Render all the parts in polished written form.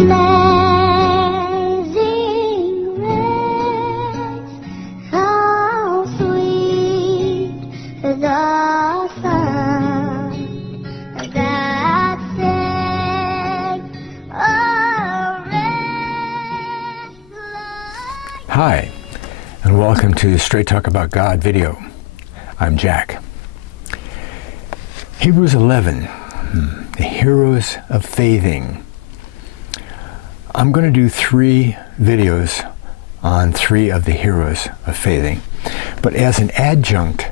Amazing grace, how sweet the sound that saved a wretch like Hi, and welcome to Straight Talk About God video. I'm Jack. Hebrews 11, the heroes of faithing. I'm going to do 3 videos on 3 of the heroes of faithing. But as an adjunct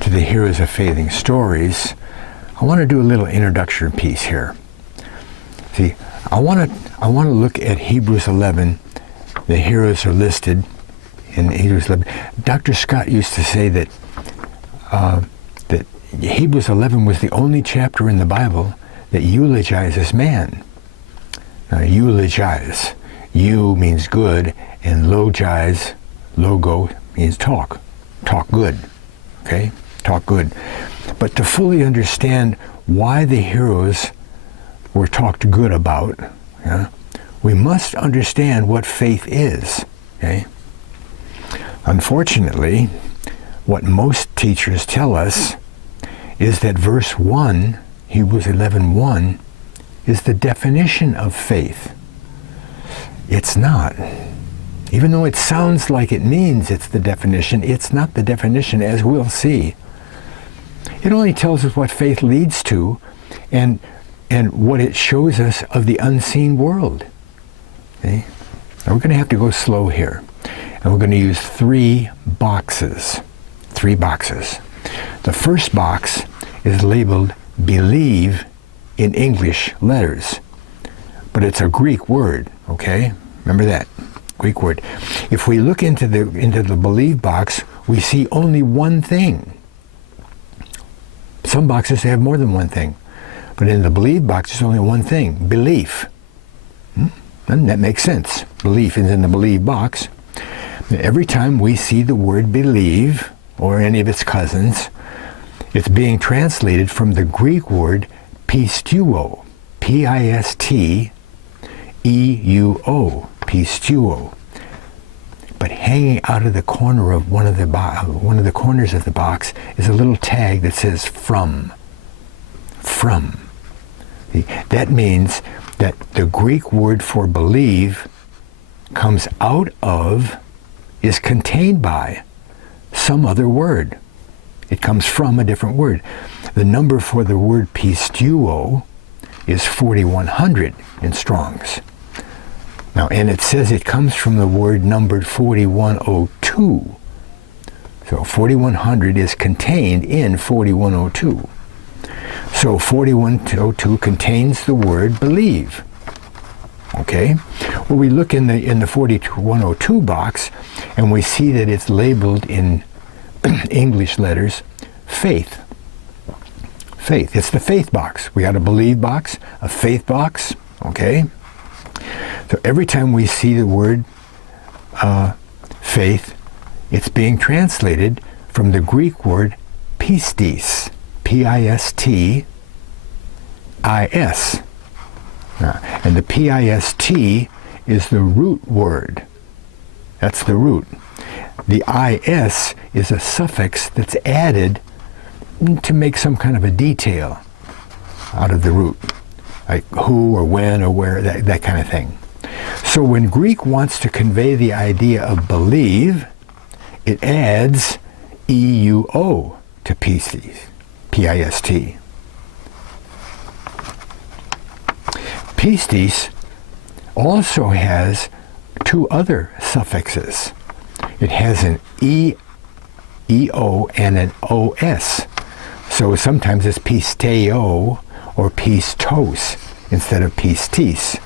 to the heroes of faithing stories, I want to do a little introduction piece here. See, I want to look at Hebrews 11. The heroes are listed in Hebrews 11. Dr. Scott used to say that that Hebrews 11 was the only chapter in the Bible that eulogizes man. Now, eulogize. Eu means good, and logize, logo, means talk. Talk good. Okay? Talk good. But to fully understand why the heroes were talked good about, we must understand what faith is. Okay? Unfortunately, what most teachers tell us is that verse 1, Hebrews 11:1, is the definition of faith. It's not. Even though it sounds like it means it's the definition, it's not the definition, as we'll see. It only tells us what faith leads to and what it shows us of the unseen world. Okay? Now we're going to have to go slow here. And we're going to use 3 boxes. 3 boxes. The first box is labeled believe in English letters. But it's a Greek word, okay? Remember that, Greek word. If we look into the believe box, we see only one thing. Some boxes have more than one thing. But in the believe box, there's only one thing, belief. And that makes sense. Belief is in the believe box. Every time we see the word believe, or any of its cousins, it's being translated from the Greek word pisteuo, P-I-S-T-E-U-O, pisteuo. But hanging out of the corner of one of the corners of the box is a little tag that says from. From. That means that the Greek word for believe comes out of, is contained by some other word. It comes from a different word. The number for the word pisteuo is 4100 in Strong's. Now, and it says it comes from the word numbered 4102. So 4100 is contained in 4102. So 4102 contains the word believe. Okay? Well, we look in the 4102 box, and we see that it's labeled in English letters, faith. Faith. It's the faith box. We got a believe box, a faith box. Okay? So every time we see the word faith, it's being translated from the Greek word pistis, P-I-S-T-I-S. And the P-I-S-T is the root word. That's the root. The I-S is a suffix that's added to make some kind of a detail out of the root. Like who or when or where, that kind of thing. So when Greek wants to convey the idea of believe, it adds E-U-O to pistis, P-I-S-T. Pistis also has 2 other suffixes. It has an E-O and an O-S. So sometimes it's pisteo or pistos instead of pistis.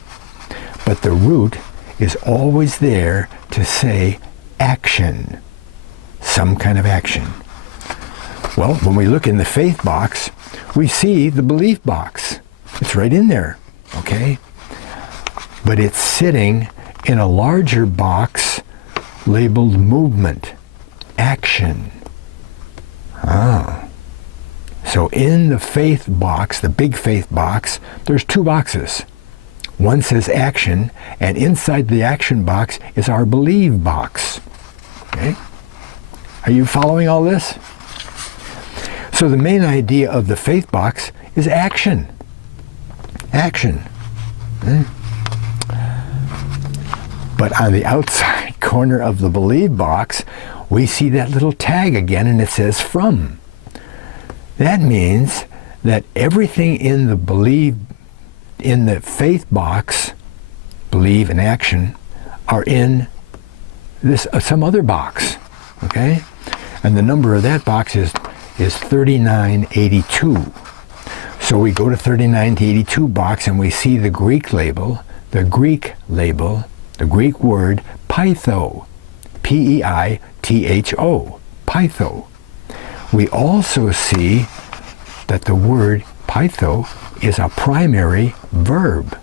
But the root is always there to say action, some kind of action. Well, when we look in the faith box, we see the belief box. It's right in there, okay? But it's sitting in a larger box labeled movement, action. So in the faith box, the big faith box, there's 2 boxes. One says action, and inside the action box is our believe box. Okay? Are you following all this? So the main idea of the faith box is action. Action. Okay? But on the outside corner of the believe box, we see that little tag again, and it says from. That means that everything in the faith box, believe and action, are in this some other box, okay? And the number of that box is 3982. So we go to 3982 box and we see the Greek label, the Greek word pytho, P-E-I-T-H-O, pytho. We also see that the word pytho is a primary verb.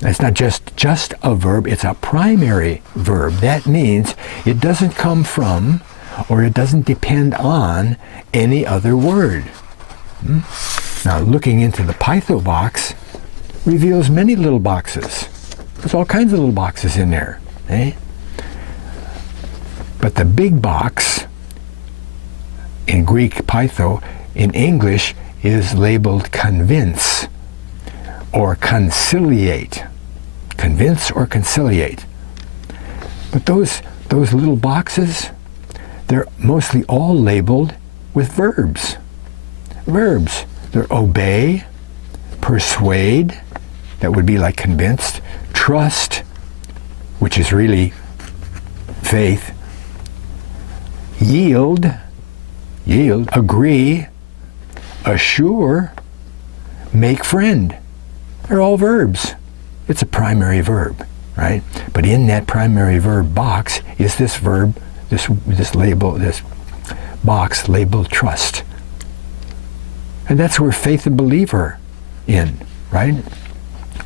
It's not just a verb, it's a primary verb. That means it doesn't come from or it doesn't depend on any other word. Now, looking into the pytho box reveals many little boxes. There's all kinds of little boxes in there. Eh? But the big box, in Greek pytho, in English is labeled convince or conciliate. Convince or conciliate. But those little boxes, they're mostly all labeled with verbs. Verbs. They're obey, persuade, that would be like convinced, trust, which is really faith, yield, agree, assure, make friend. They're all verbs. It's a primary verb, right? But in that primary verb box is this verb, this label, this box labeled trust. And that's where faith and belief are in, right?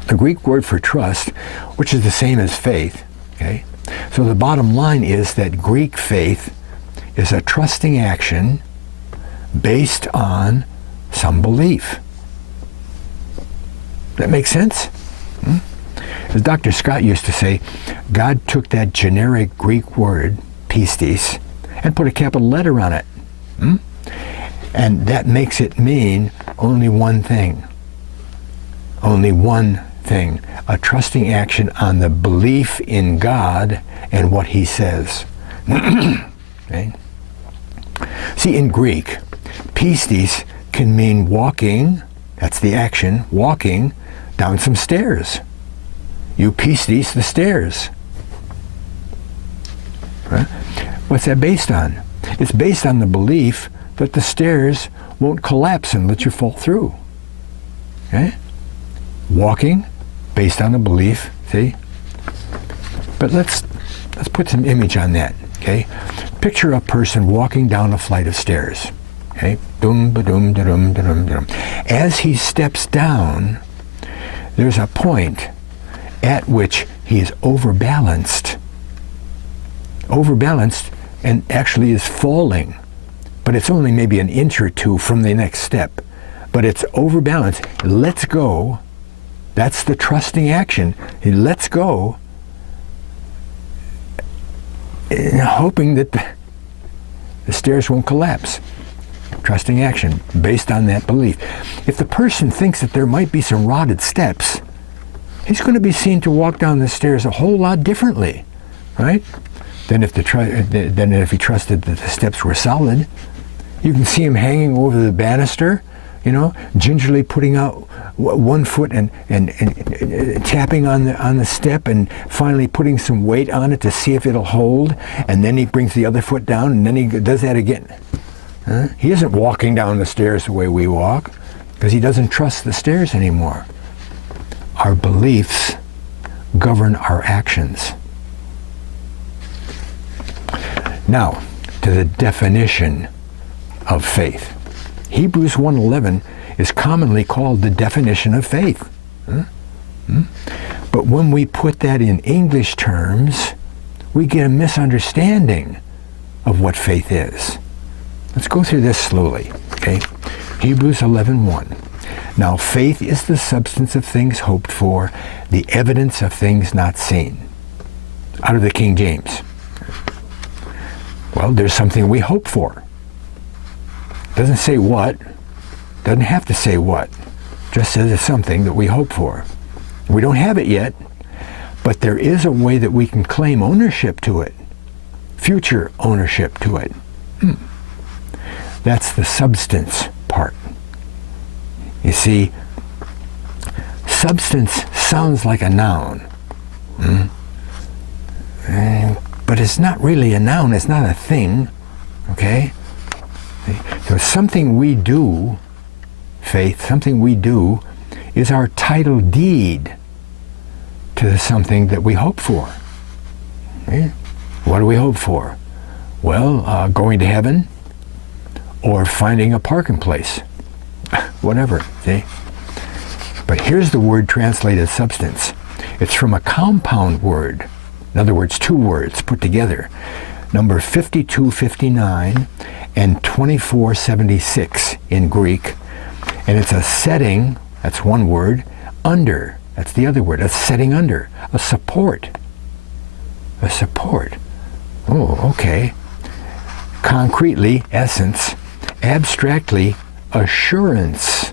The Greek word for trust, which is the same as faith, okay? So the bottom line is that Greek faith is a trusting action based on some belief. That makes sense? As Dr. Scott used to say, God took that generic Greek word, pistis, and put a capital letter on it. And that makes it mean only one thing. Only one thing. A trusting action on the belief in God and what He says. Okay? See, in Greek, pistis can mean walking, that's the action, walking down some stairs. You pistis the stairs. Right? What's that based on? It's based on the belief that the stairs won't collapse and let you fall through. Okay? Walking, based on the belief, see? But let's put some image on that, okay? Picture a person walking down a flight of stairs, okay? Dum ba dum da dum da dum da dum. As he steps down, there's a point at which he is overbalanced and actually is falling. But it's only maybe an inch or two from the next step. But it's overbalanced. Lets go. That's the trusting action. He lets go, hoping that the stairs won't collapse. Trusting action based on that belief. If the person thinks that there might be some rotted steps, he's going to be seen to walk down the stairs a whole lot differently, right? Than if he trusted that the steps were solid. You can see him hanging over the banister, gingerly putting out one foot and tapping on the step and finally putting some weight on it to see if it'll hold, and then he brings the other foot down and then he does that again. He isn't walking down the stairs the way we walk because he doesn't trust the stairs anymore. Our beliefs govern our actions. Now, to the definition of faith. Hebrews 1:11 is commonly called the definition of faith. But when we put that in English terms, we get a misunderstanding of what faith is. Let's go through this slowly, okay? Hebrews 11:1. Now, faith is the substance of things hoped for, the evidence of things not seen. Out of the King James. Well, there's something we hope for. Doesn't say what. Doesn't have to say what. Just says it's something that we hope for. We don't have it yet, but there is a way that we can claim ownership to it. Future ownership to it. That's the substance part. You see, substance sounds like a noun. But it's not really a noun. It's not a thing. Okay? So something we do, faith, something we do, is our title deed to something that we hope for. Okay? What do we hope for? Well, going to heaven, or finding a parking place. Whatever, see? But here's the word translated substance. It's from a compound word. In other words, two words put together. Number 5259 and 2476 in Greek. And it's a setting, that's one word, under, that's the other word, a setting under, a support. A support. Oh, okay. Concretely, essence. Abstractly, assurance.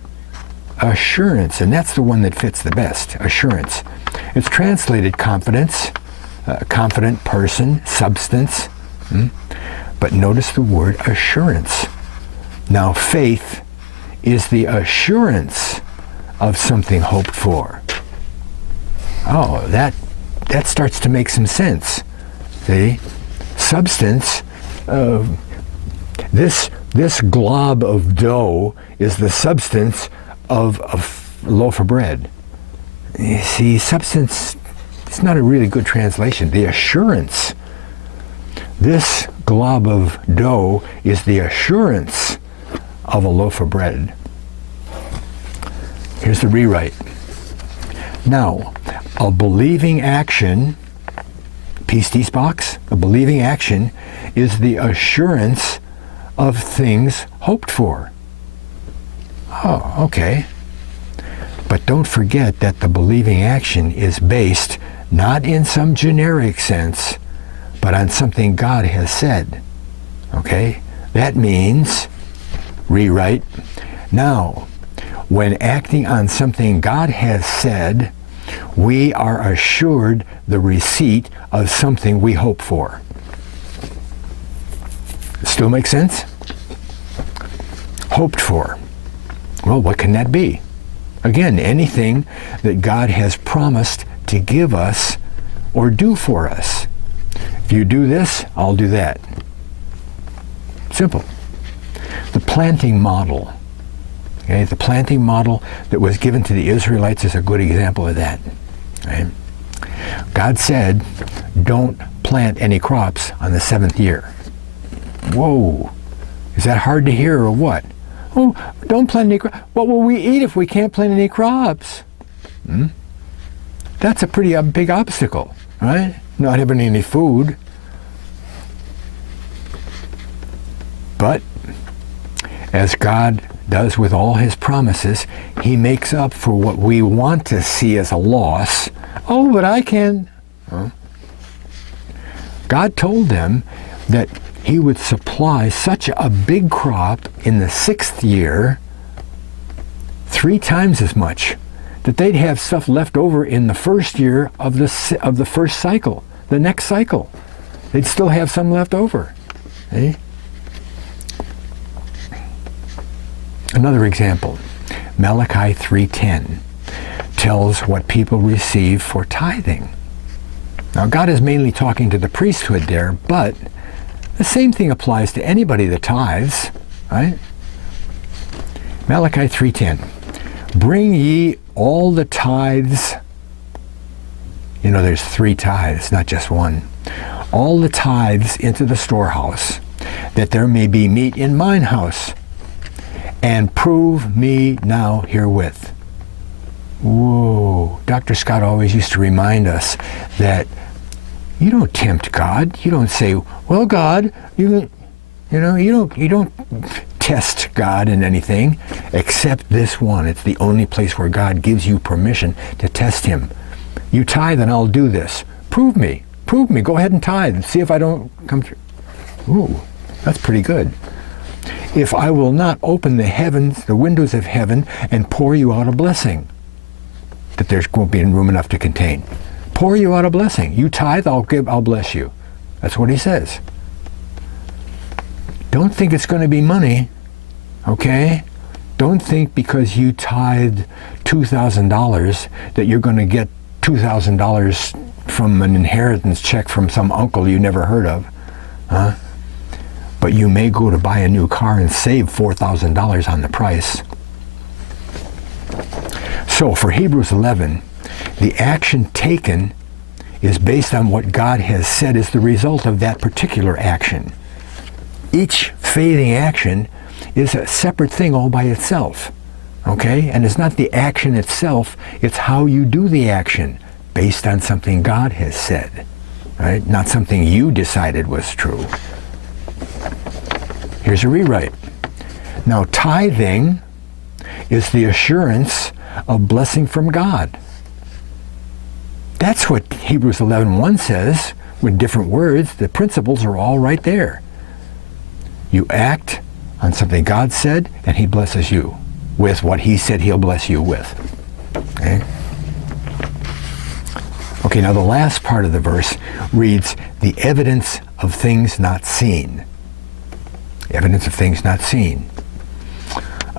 Assurance, and that's the one that fits the best, assurance. It's translated confidence, confident person, substance. But notice the word assurance. Now, faith is the assurance of something hoped for. Oh, that starts to make some sense. See? Substance, this glob of dough is the substance of a loaf of bread. You see, substance, it's not a really good translation. The assurance. This glob of dough is the assurance of a loaf of bread. Here's the rewrite. Now, a believing action, Pistis box, a believing action is the assurance of things hoped for. Oh, okay. But don't forget that the believing action is based not in some generic sense, but on something God has said. Okay? That means, rewrite, now, when acting on something God has said, we are assured the receipt of something we hope for. Still make sense? Hoped for. Well, what can that be? Again, anything that God has promised to give us or do for us. If you do this, I'll do that. Simple. The planting model. Okay, the planting model that was given to the Israelites is a good example of that. Right? God said, don't plant any crops on the 7th year. Whoa, is that hard to hear or what? Oh, don't plant any crops. What will we eat if we can't plant any crops? That's a pretty big obstacle, right? Not having any food. But as God does with all his promises, he makes up for what we want to see as a loss. Oh, but I can. God told them that he would supply such a big crop in the 6th year, 3 times as much, that they'd have stuff left over in the 1st year of the 1st cycle, the next cycle. They'd still have some left over. See? Another example, Malachi 3:10 tells what people receive for tithing. Now, God is mainly talking to the priesthood there, but the same thing applies to anybody that tithes, right? Malachi 3:10, bring ye all the tithes. You know, there's 3 tithes, not just one. All the tithes into the storehouse, that there may be meat in mine house, and prove me now herewith. Whoa, Dr. Scott always used to remind us that you don't tempt God. You don't say, well, God, you don't test God in anything except this one. It's the only place where God gives you permission to test him. You tithe and I'll do this. Prove me. Prove me. Go ahead and tithe and see if I don't come through. Ooh, that's pretty good. If I will not open the heavens, the windows of heaven, and pour you out a blessing that there won't be room enough to contain. Pour you out a blessing. You tithe, I'll bless you. That's what he says. Don't think it's going to be money, okay? Don't think because you tithed $2,000 that you're going to get $2,000 from an inheritance check from some uncle you never heard of. Huh? But you may go to buy a new car and save $4,000 on the price. So for Hebrews 11, the action taken is based on what God has said is the result of that particular action. Each faithing action is a separate thing all by itself, okay? And it's not the action itself, it's how you do the action based on something God has said, right? Not something you decided was true. Here's a rewrite. Now, tithing is the assurance of blessing from God. That's what Hebrews 11:1 says with different words. The principles are all right there. You act on something God said, and he blesses you with what he said he'll bless you with. Okay? Okay, now the last part of the verse reads, the evidence of things not seen. Evidence of things not seen.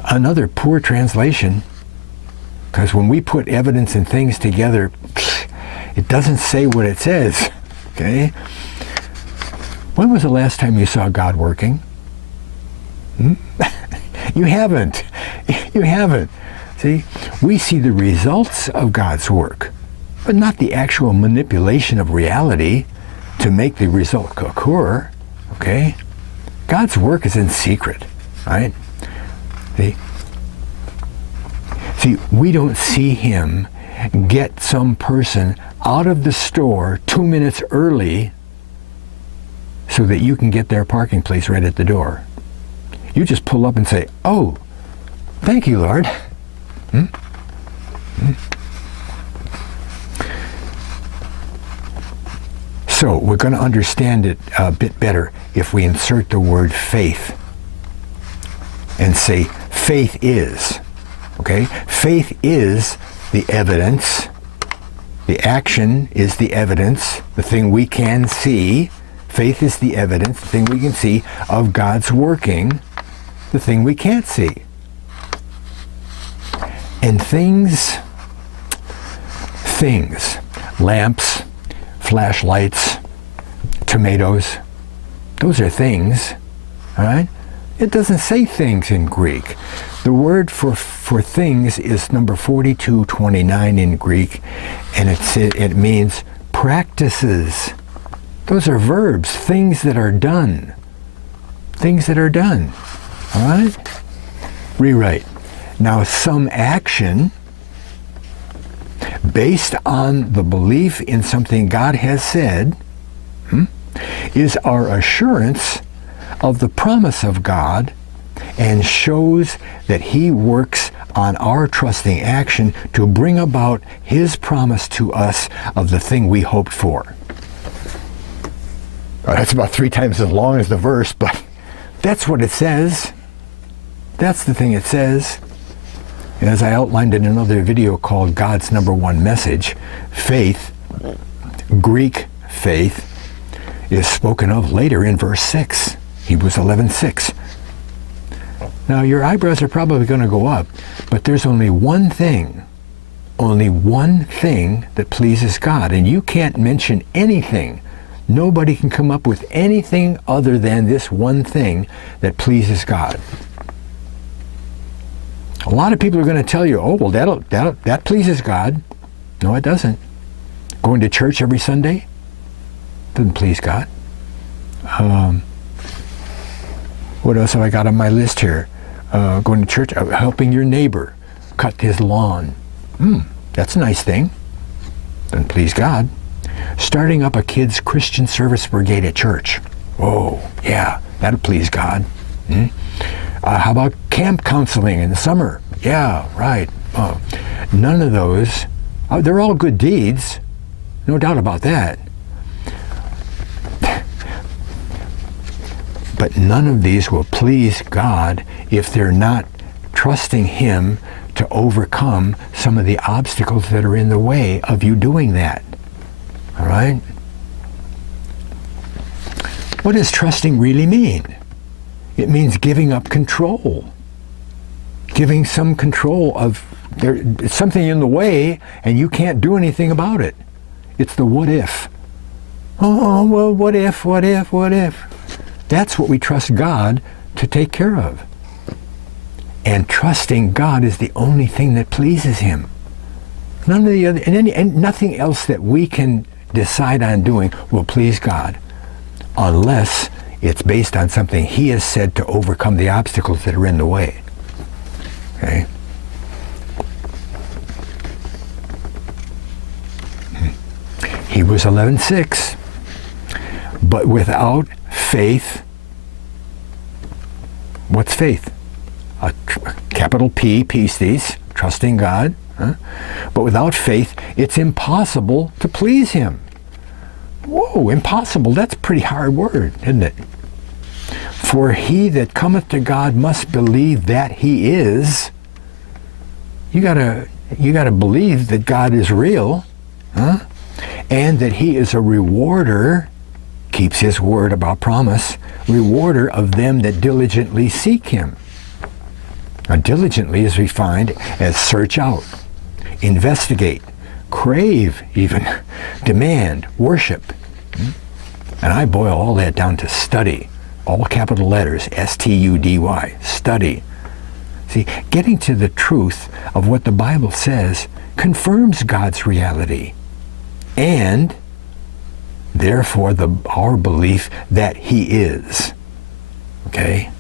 Another poor translation, because when we put evidence and things together, it doesn't say what it says, okay? When was the last time you saw God working? You haven't. You haven't. See, we see the results of God's work, but not the actual manipulation of reality to make the result occur, okay? God's work is in secret, right? See, we don't see him get some person out of the store 2 minutes early so that you can get their parking place right at the door. You just pull up and say, oh, thank you, Lord. So we're going to understand it a bit better if we insert the word faith and say faith is, okay? Faith is the evidence. The action is the evidence, the thing we can see. Faith is the evidence, the thing we can see of God's working, the thing we can't see. And things, lamps, flashlights, tomatoes, those are things, all right? It doesn't say things in Greek. The word for things is number 4229 in Greek, and it means practices. Those are verbs, things that are done. Things that are done, all right? Rewrite. Now, some action based on the belief in something God has said is our assurance of the promise of God and shows that he works on our trusting action to bring about his promise to us of the thing we hoped for. That's about 3 times as long as the verse, but that's what it says. That's the thing it says. And as I outlined in another video called God's Number One Message, faith, Greek faith, is spoken of later in verse 6, Hebrews 11:6. Now your eyebrows are probably going to go up, but there's only one thing that pleases God, and you can't mention anything. Nobody can come up with anything other than this one thing that pleases God. A lot of people are going to tell you, oh, well, that pleases God. No, it doesn't. Going to church every Sunday doesn't please God. What else have I got on my list here? Going to church, helping your neighbor cut his lawn. That's a nice thing. Doesn't please God. Starting up a kids' Christian service brigade at church. Whoa, yeah, that'll please God. How about camp counseling in the summer? Yeah, right. None of those, they're all good deeds, no doubt about that. But none of these will please God if they're not trusting Him to overcome some of the obstacles that are in the way of you doing that. All right? What does trusting really mean? It means giving up control. Giving some control of, there's something in the way and you can't do anything about it. It's the what if. Oh, well, what if, what if, what if? That's what we trust God to take care of. And trusting God is the only thing that pleases Him. None of the other, and nothing else that we can decide on doing will please God, unless it's based on something He has said to overcome the obstacles that are in the way. Okay? Hebrews 11:6. But without faith, what's faith? A capital P, pistis, trusting God. Huh? But without faith, it's impossible to please Him. Whoa, impossible. That's a pretty hard word, isn't it? For he that cometh to God must believe that He is. You gotta believe that God is real, huh? And that He is a rewarder, keeps His word about promise, rewarder of them that diligently seek Him. Now, diligently, as we find, as search out, investigate, crave even, demand, worship. And I boil all that down to study. All capital letters, S-T-U-D-Y, study. See, getting to the truth of what the Bible says confirms God's reality. And, therefore, our belief that He is. Okay?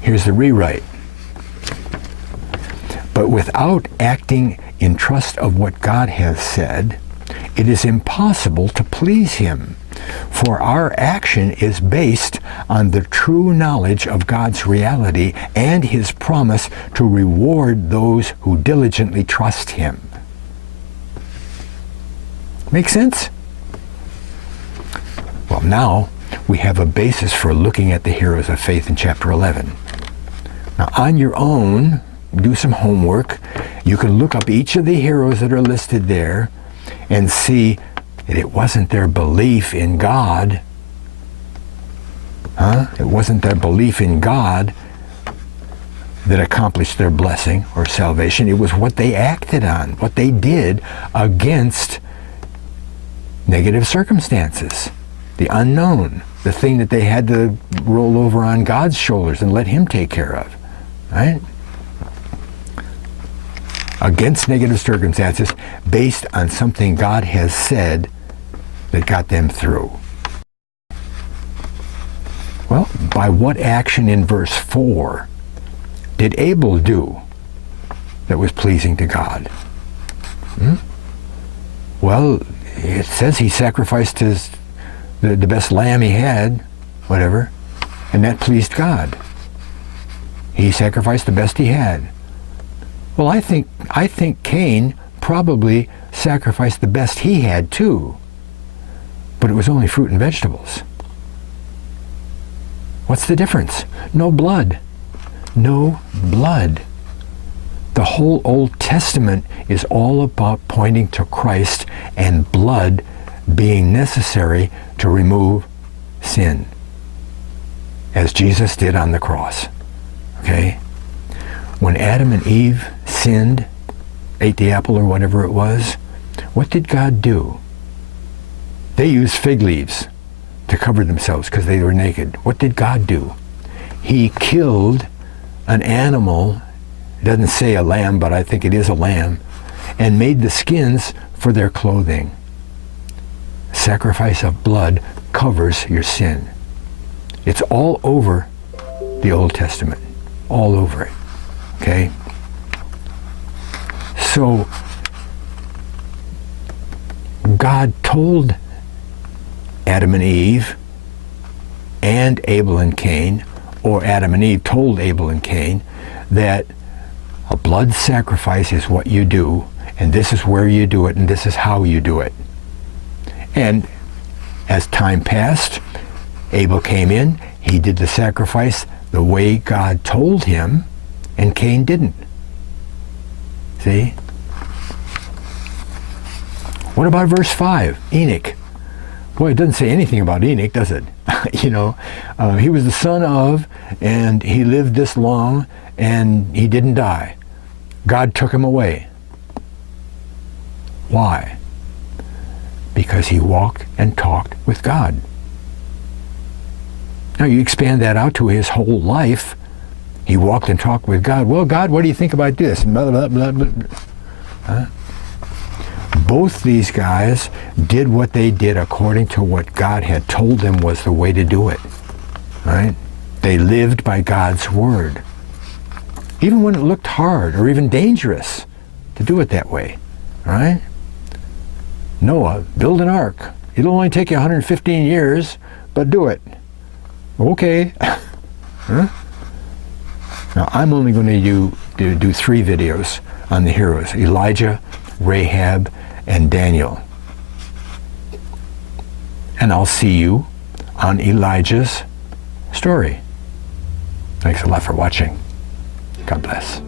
Here's the rewrite. But without acting in trust of what God has said, it is impossible to please Him. For our action is based on the true knowledge of God's reality and His promise to reward those who diligently trust Him. Make sense? Well, now we have a basis for looking at the heroes of faith in chapter 11. Now, on your own, do some homework. You can look up each of the heroes that are listed there and see that it wasn't their belief in God. It wasn't their belief in God that accomplished their blessing or salvation. It was what they acted on, what they did against negative circumstances, the unknown, the thing that they had to roll over on God's shoulders and let Him take care of, right? Against negative circumstances based on something God has said that got them through. Well, by what action in verse 4 did Abel do that was pleasing to God? Well, it says he sacrificed the best lamb he had, whatever, and that pleased God. He sacrificed the best he had. Well, I think Cain probably sacrificed the best he had too, but it was only fruit and vegetables. What's the difference? No blood. No blood. The whole Old Testament is all about pointing to Christ and blood being necessary to remove sin, as Jesus did on the cross. Okay? When Adam and Eve sinned, ate the apple or whatever it was, what did God do? They used fig leaves to cover themselves because they were naked. What did God do? He killed an animal, it doesn't say a lamb, but I think it is a lamb, and made the skins for their clothing. Sacrifice of blood covers your sin. It's all over the Old Testament, all over it. Okay? So, God told Adam and Eve and Abel and Cain or Adam and Eve told Abel and Cain that a blood sacrifice is what you do, and this is where you do it, and this is how you do it. And as time passed, Abel came in, he did the sacrifice the way God told him, and Cain didn't. See? What about verse 5, Enoch? Boy, it doesn't say anything about Enoch, does it? You know, he was the son of, and he lived this long, and he didn't die. God took him away. Why? Because he walked and talked with God. Now you expand that out to his whole life. He walked and talked with God. Well, God, what do you think about this? Blah, blah, blah, blah. Huh? Both these guys did what they did according to what God had told them was the way to do it. Right? They lived by God's word. Even when it looked hard or even dangerous to do it that way. Right? Noah, build an ark. It'll only take you 115 years, but do it. Okay. Huh? Now, I'm only going to do 3 videos on the heroes: Elijah, Rahab, and Daniel. And I'll see you on Elijah's story. Thanks a lot for watching. God bless.